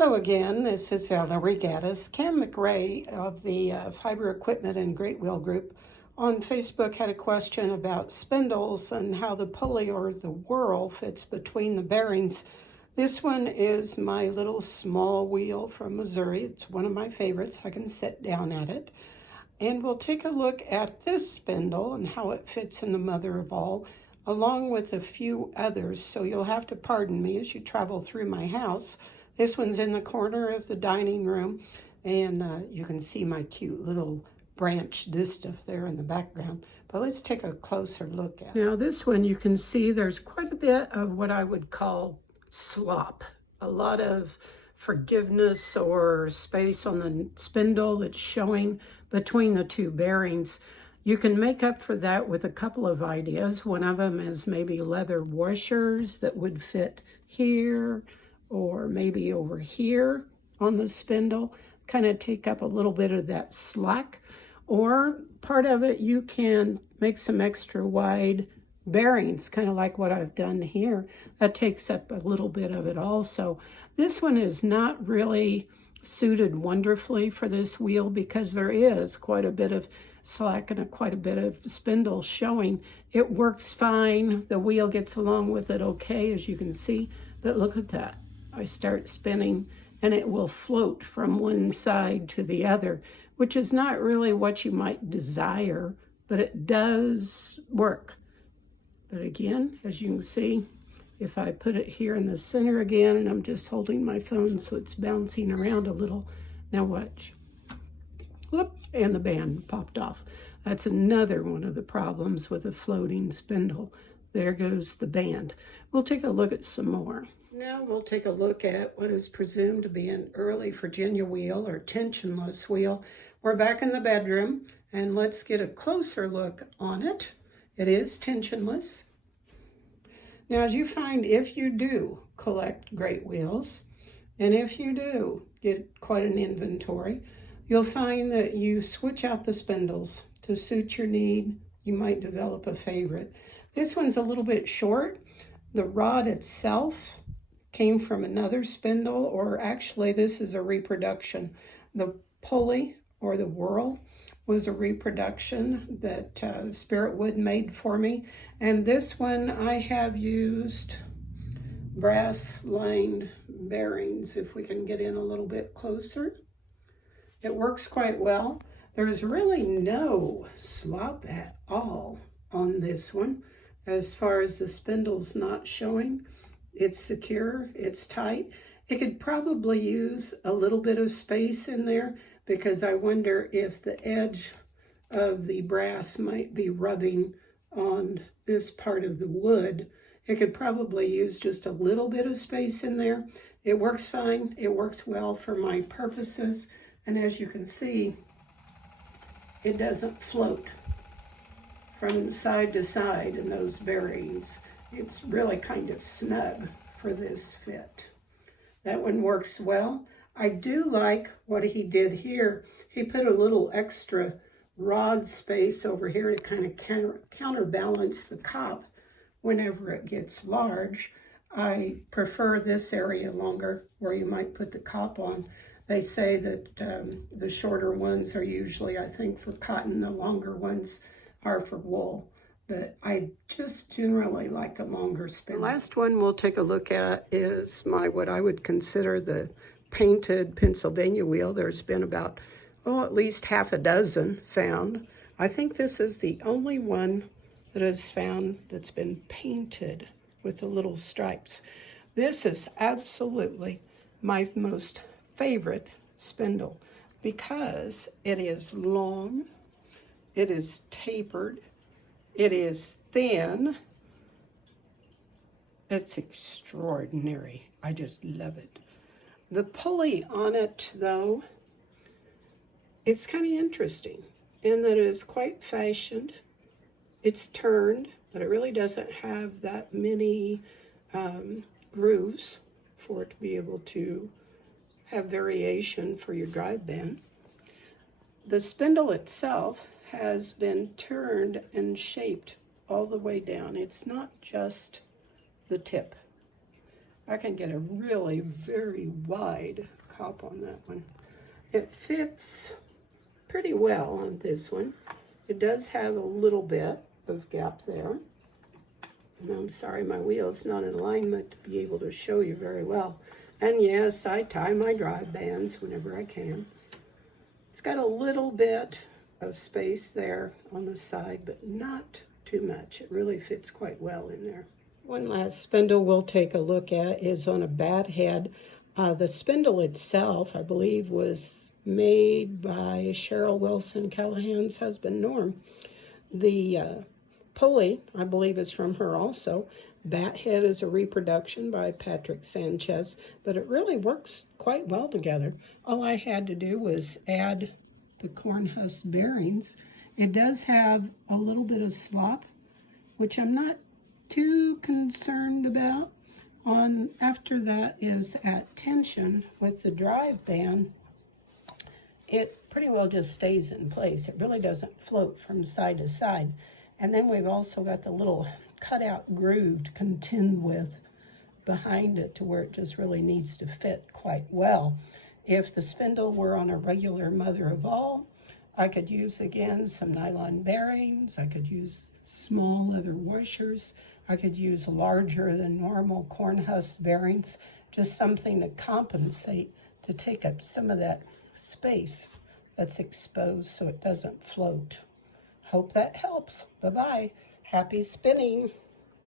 Hello again, this is Valerie Gaddis. Cam McRae of the Fiber Equipment and Great Wheel Group on Facebook had a question about spindles and how the pulley or the whirl fits between the bearings. This one is my little small wheel from Missouri. It's one of my favorites. I can sit down at it. And we'll take a look at this spindle and how it fits in the mother of all, along with a few others. So you'll have to pardon me as you travel through my house. This one's in the corner of the dining room, and you can see my cute little branch distaff there in the background. But let's take a closer look at it. Now this one, you can see there's quite a bit of what I would call slop. A lot of forgiveness or space on the spindle that's showing between the two bearings. You can make up for that with a couple of ideas. One of them is maybe leather washers that would fit here, or maybe over here on the spindle, kind of take up a little bit of that slack. Or part of it, you can make some extra wide bearings, kind of like what I've done here. That takes up a little bit of it also. This one is not really suited wonderfully for this wheel because there is quite a bit of slack and quite a bit of spindle showing. It works fine. The wheel gets along with it okay, as you can see, but look at that. I start spinning and it will float from one side to the other, which is not really what you might desire, but it does work. But again, as you can see, if I put it here in the center again, and I'm just holding my phone so it's bouncing around a little. Now watch. Whoop, and the band popped off. That's another one of the problems with a floating spindle. There goes the band. We'll take a look at some more. Now we'll take a look at what is presumed to be an early Virginia wheel or tensionless wheel. We're back in the bedroom and let's get a closer look on it. It is tensionless. Now, as you find, if you do collect great wheels, and if you do get quite an inventory, you'll find that you switch out the spindles to suit your need. You might develop a favorite. This one's a little bit short. The rod itself came from another spindle, or actually this is a reproduction. The pulley or the whirl was a reproduction that Spirit Wood made for me. And this one I have used brass lined bearings, if we can get in a little bit closer. It works quite well. There's really no slop at all on this one as far as the spindle's not showing. It's secure, it's tight. It could probably use a little bit of space in there because I wonder if the edge of the brass might be rubbing on this part of the wood. It could probably use just a little bit of space in there. It works fine. It works well for my purposes. And as you can see, it doesn't float from side to side in those bearings. It's really kind of snug for this fit. That one works well. I do like what he did here. He put a little extra rod space over here to kind of counterbalance the cop whenever it gets large. I prefer this area longer where you might put the cop on. They say that the shorter ones are usually, I think, for cotton. The longer ones are for wool. But I just generally like the longer spindle. The last one we'll take a look at is what I would consider the painted Pennsylvania wheel. There's been about, at least half a dozen found. I think this is the only one that is found that's been painted with the little stripes. This is absolutely my most favorite spindle because it is long, it is tapered, it is thin. It's extraordinary. I just love it. The pulley on it, though, it's kind of interesting in that it is quite fashioned. It's turned, but it really doesn't have that many grooves for it to be able to have variation for your drive band. The spindle itself has been turned and shaped all the way down. It's not just the tip. I can get a really very wide cop on that one. It fits pretty well on this one. It does have a little bit of gap there. And I'm sorry, my wheel's not in alignment to be able to show you very well. And yes, I tie my drive bands whenever I can. It's got a little bit of space there on the side, but not too much. It really fits quite well in there. One last spindle we'll take a look at is on a bat head. The spindle itself, I believe, was made by Cheryl Wilson Callahan's husband, Norm. The pulley, I believe, is from her also. Bat head is a reproduction by Patrick Sanchez, but it really works quite well together. All I had to do was add the corn husk bearings. It does have a little bit of slop, which I'm not too concerned about. After that is at tension with the drive band, it pretty well just stays in place. It really doesn't float from side to side. And then we've also got the little cutout groove to contend with behind it to where it just really needs to fit quite well. If the spindle were on a regular mother of all, I could use, again, some nylon bearings. I could use small leather washers. I could use larger than normal corn husk bearings, just something to compensate, to take up some of that space that's exposed so it doesn't float. Hope that helps. Bye-bye. Happy spinning.